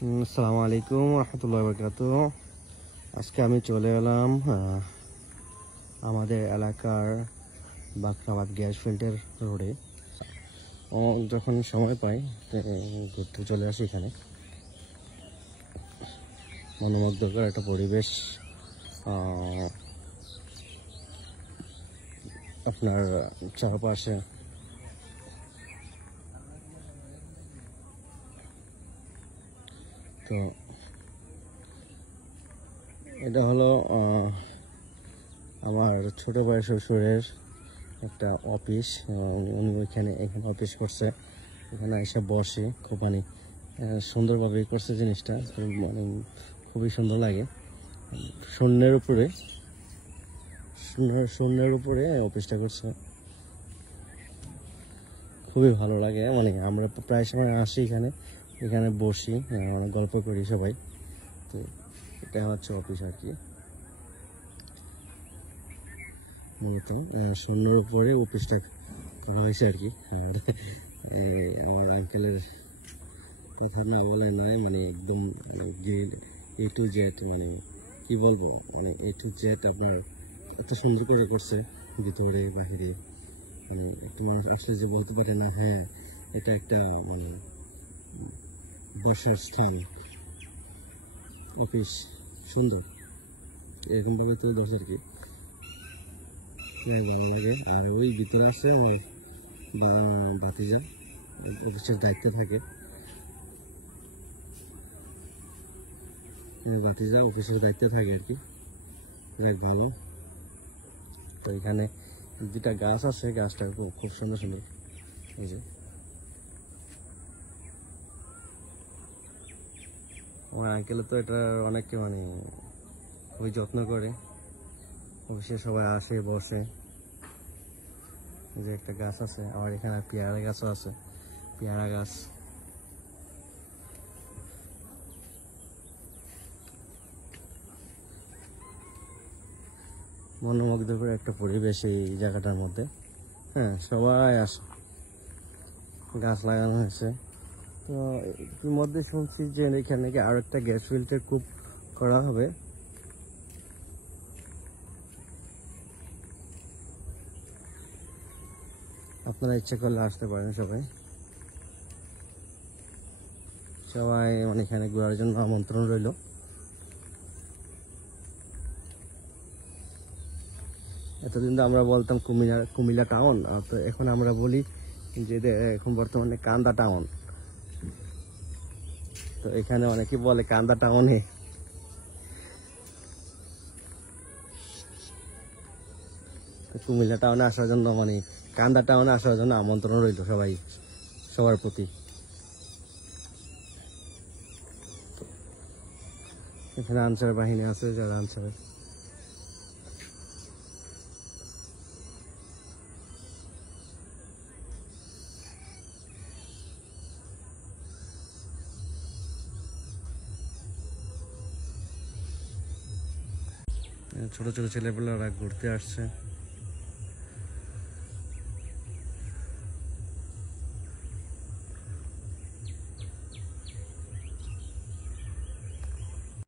আসসালামু আলাইকুম রহমতুল্লাহ বরকাতুহ। আজকে আমি চলে এলাম আমাদের এলাকার বাখরাবাদ গ্যাস ফিল্টার রোডে। যখন সময় পাই ঘুরতে চলে আসি এখানে। মনোমুগ্ধকর একটা পরিবেশ, আপনার চারপাশে। তো এটা হলো আমার ছোট ভাই শ্বশুরের একটা অফিস। উনি এখানে অফিস করছে, এখানে এসে বসে। খুব সুন্দরভাবে করছে জিনিসটা, মানে খুবই সুন্দর লাগে। শূন্যের উপরে অফিসটা করছে, খুবই ভালো লাগে। মানে আমরা প্রায় সময় আসি এখানে বসি, গল্প করি সবাই। তো এটা হচ্ছে অফিস আর কি। মূলত শূন্যের উপরে অফিসটা করা হয়েছে আর কি। আর আমার আঙ্কেলের কথা না বলে নয়, মানে একদম এ টু জেড, মানে কি বলবো, মানে এ টু জেড আপনার এত সুন্দর করে করছে, ভিতরে বাহিরে। একটু মানুষ আসলে যে বলতে পারে না, হ্যাঁ এটা একটা মানে বসার স্থান, অফিস সুন্দর, এরকমভাবে তুলে ধরছে আর কি। ভালো লাগে। আর ওই ভিতরে আছে ভাতিজা, অফিসের দায়িত্বে থাকে। ভাতিজা অফিসের দায়িত্বে থাকে আর কি, অনেক ভালো। তো এখানে দুটা গাছ আছে, গাছটা খুব সুন্দর সুন্দর। এই যে আমার আঙ্কেল তো এটা অনেক মানে খুবই যত্ন করে। অফিসে সবাই আসে বসে। এই যে একটা গাছ আছে, আবার এখানে পেয়ারা গাছও আছে, পেয়ারা গাছ। মনোমুগ্ধকর একটা পরিবেশ এই জায়গাটার মধ্যে। হ্যাঁ, সবাই আসে, গাছ লাগানো হয়েছে। তো এর মধ্যে শুনছি যে এখানে নাকি আরো একটা গ্যাস ফিল্টার খুব করা হবে। আপনারা ইচ্ছা করলে আসতে পারেন সবাই মানে এখানে ঘোরার জন্য আমন্ত্রণ রইল। এতদিন তো আমরা বলতাম কুমিল্লা টাউন, তো এখন আমরা বলি যে এখন বর্তমানে কান্দা টাউন। তো এখানে অনেকে বলে কান্দা টাউনে। কুমিল্লা টাউনে আসার জন্য, মানে কান্দা টাউনে আসার জন্য আমন্ত্রণ রইল সবার প্রতি। এখানে আনসার বাহিনী আছে, যারা আনসার। ছোট ছোট ছেলেপেলেরা ঘুরতে আসছে।